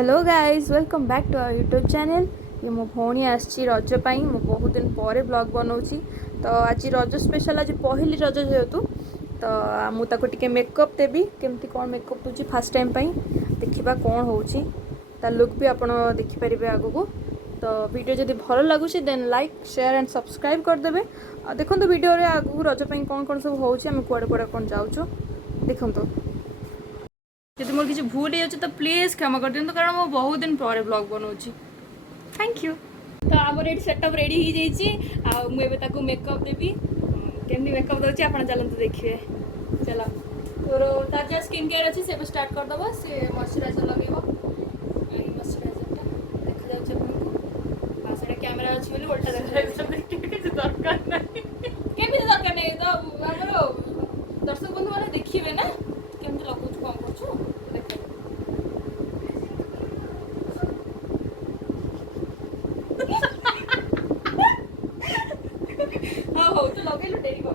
Hello guys welcome back to our YouTube channel. ये मो भौणी आसी रज पाई मो बहुत दिन पर ब्लॉग बनाऊँगी। तो आज रज स्पेशल आज पहली रज जेहेतु तो मुझे मेकअप देवी केमती कौन मेकअप दूसरी फास्ट टाइम देखा कौन हो लुक भी आप देखिपारे आग को। तो वीडियो जब भल लगुच then like share and subscribe करदे। देखो वीडियो आग रज कौन कौन सब हो कड़े कड़े कौन जाऊँ देखो। जब मोर किसी भूल हो तो प्लीज क्षमा कर दिखाँ कारण मुझे बहुत दिन पर ब्लॉग बनाऊँगी। Thank you. तो आम सेटअप रेडी हो मुझे मेकअप देवी केमती मेकअप दूसरी आप चलते देखिए। चलो तोर तार जहाँ स्किन केयर अच्छी से स्टार्ट करदब से मॉइस्चराइजर लगे मॉइस्चराइजरटा देखा जाए कैमेरा अच्छी बोली उल्टा देखा दरकार नहीं केमी दरकार नहीं तो आम दर्शक बंधु मैंने देखिए ना केमती लगुच कौन कर हाँ हो तो लगे डेरी कर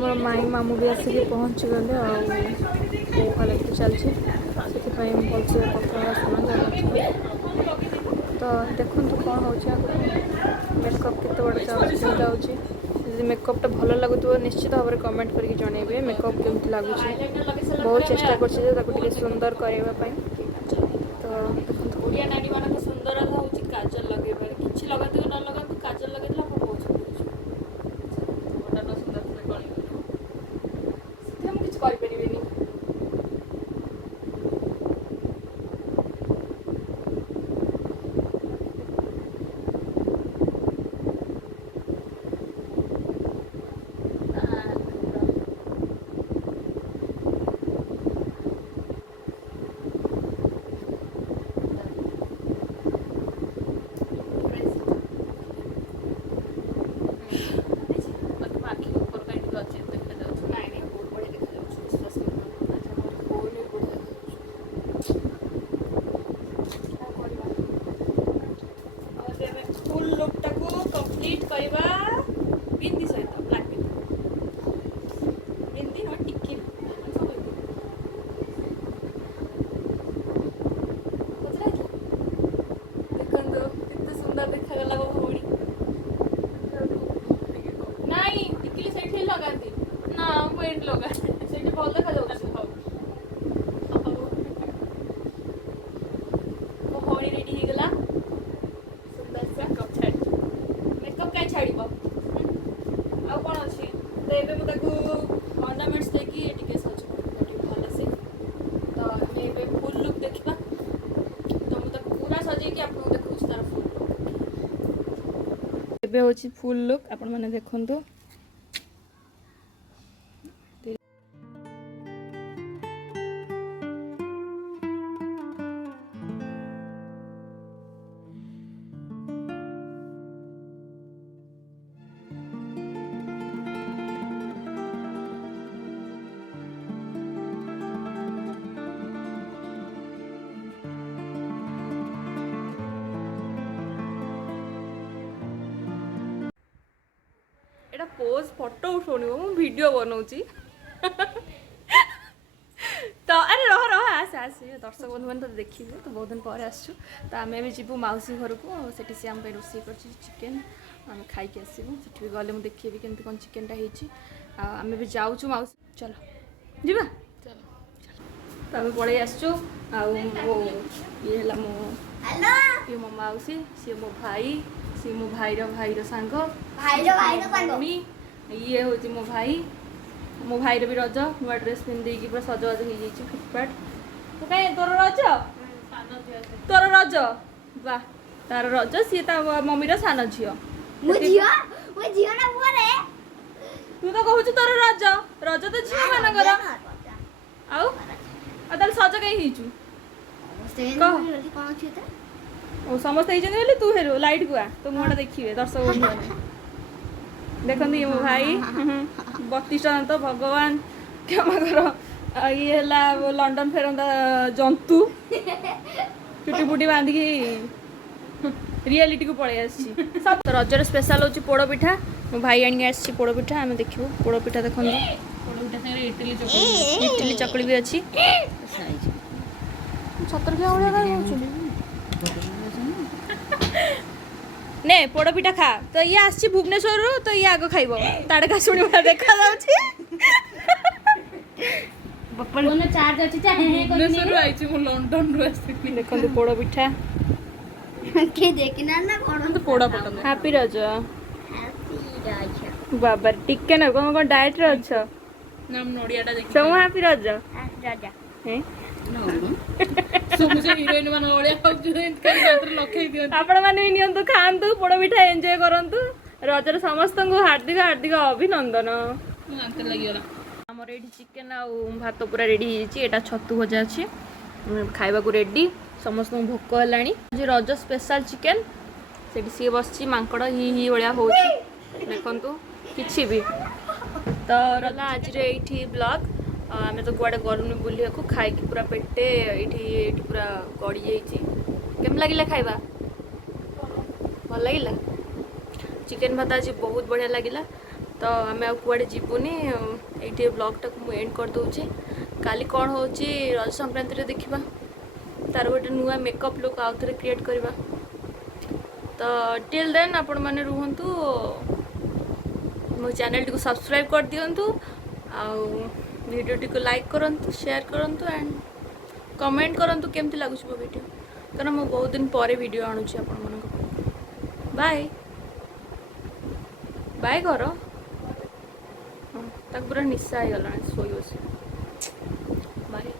आमर माई मामू भी आसिक पहुँची गले आलती चलती से भलसे कथा शुणा तो देखो कौन हो मेकअप केते बड़ जाऊँगी मेकअपटा भल लगुव निश्चित भाव में कमेंट करके जनइबे मेकअप केमती लगुच बहुत चेष्टा कर सुंदर करने तो ओडिया नानी मान सुंदर हूँ काजल लगे कि लगा न लगा काजल लगे बहुत कंप्लीट करवा बिंदी सहित ब्लैक बिंदी न टिक्की देखो कितने सुंदर देखा भौणी नाई टिक्की से लगाती ना पेट लगा से भल देखा भौणी रेडी ହେଇଗଲା सुंदर सा कप मेकअप कहीं छाड़ आउ कौन अच्छी तो ये मुझे अर्नामेंट्स देखिए टे सज भल से तो ये फुल लुक देखा तो मुझे पूरा सजे आपको देखा तार फुल लुक एबे होची फुल लुक आपण माने देखंतु पोज फोटो उठौनी मु वीडियो बनाऊँगी तो अरे रह रह आस आस दर्शक बंधु मैंने तो देखिए तो बहुत दिन पर आसु तो आम भी जीवु मौसी घर को से आम रोसे कर चिकेन आम खाई आसबू से गले मुझे देखी केमती कौन चिकेनटा आम भी जाऊँ मौसी चलो जीवा चलो तो आम पलि आसचु ये मो मौसी सी मो भाई सी मो भाईर सांग मम्मी ये हूँ मो भाईर भी रज नुआ ड्रेस पिंधे पूरा सजवाज हो फिटफाट तो कहीं तोर रज तोर रज वाह तार रज सी मम्मीर सान झी तू तो कहूँ तोर रज रज तो झी मानकर आउ सज कहीं ओ समस्त बोली तू हेरु लाइट को आ तो मुहटा देखिए दर्शक बंधु मैंने देखते मो भाई 32 तो भगवान क्षमा कर ये लंडन फेरंदा जंतु चुटी पुटी बांधिकी रियलिटी को पलि आसी सब तो रजर स्पेशल होची पोड़ पिठा मो भाई आनी आसी पोड़ पिठा आम देखिबो पोड़ पिठा देखो इडली चकली भी अच्छी सतर क्या ने पोड़पिठा खा तो ये आसी भुवनेश्वर तो ये आग खाइब ताड़का शुणी देखा देखो पोड़पिठा हैप्पी रज बाबा टिके ना कौन कौन डाएट रे अच्छा सब हैप्पी रज आपण मैंने भी नियंतु खातु पोड़ पिठा एंजॉय करंतु रजर समस्त को हार्दिक हार्दिक अभिनंदन आमर ये चिकेन आ भात पूरा रेडी होता छतु भजा अच्छी खाइबा को रेडी समस्त भोक है रज स्पेशल चिकेन से सी बस मांकड़ ही भाया हो देखु कि भी तो रहा आज ये ब्लॉग आम तो कुआड़े गलुनि बुलिया खाई पूरा पेटे ये पूरा गड़ी जाम लगे खाइबा भल लगे चिकेन भात आज बहुत बढ़िया लगे तो आम आड़े जीवनी ये ब्लॉगटा को एंड कर दूची काली कौन हो रज संक्रांति देखा तार गोटे नुआ मेकअप लुक आउ थे क्रिएट करवा तो टिल देन आपण मैंने रुहतु मो चैनल टी सब्सक्राइब कर दिंतु वीडियो टी को लाइक करंतु शेयर करंतु एंड कमेंट करंतु केमती लगुच मो वीडियो कारण मो बहुत दिन पर वीडियो आणुची आपण मन बाय बाय कर पूरा निशा हो गला शोई बाय।